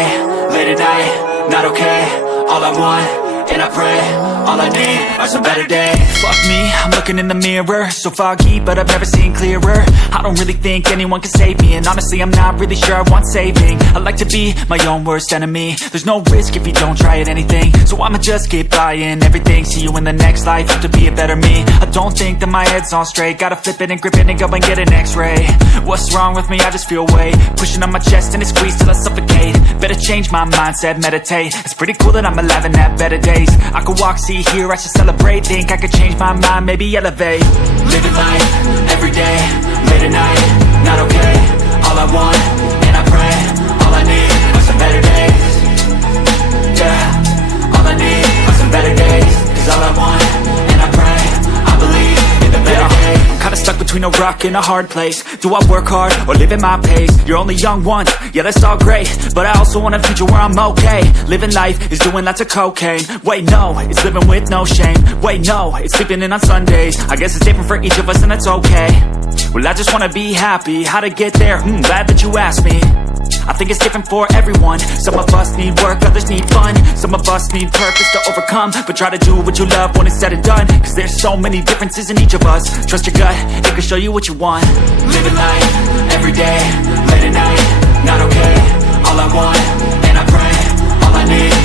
day, late at night, not okay. All I want, and I pray, all I need are some better days. Fuck me, I'm looking in the mirror, so foggy, but I've never seen clearer. I don't really think anyone can save me, and honestly I'm not really sure I want saving. I like to be my own worst enemy. There's no risk if you don't try at anything, so I'ma just keep buying everything. See you in the next life, have to be a better me. I don't think that my head's on straight, gotta flip it and grip it and go and get an x-ray. What's wrong with me? I just feel weight pushing on my chest and it squeezes till I suffocate. Better change my mindset, meditate. It's pretty cool that I'm alive and have better days. I could walk, see, hear, I should celebrate. Think I could change my mind, maybe elevate. Living life, everyday, late at night, not okay. All I want, and I pray, all I need are some better days. Yeah, all I need are some better days. Cause all I want, and I pray, I believe in the better days. Kinda stuck between a rock and a hard place. Do I work hard or live at my pace? You're only young once, yeah that's all great, but I also want a future where I'm okay. Living life is doing lots of cocaine. Wait no, it's living with no shame. Wait no, it's sleeping in on Sundays. I guess it's different for each of us and that's okay. Well I just wanna be happy, how to get there? Glad that you asked me. I think it's different for everyone. Some of us need work, others need fun. Some of us need purpose to overcome. But try to do what you love when it's said and done. Cause there's so many differences in each of us. Trust your gut, it can show you what you want. Living life, everyday, late at night, not okay. All I want, and I pray, all I need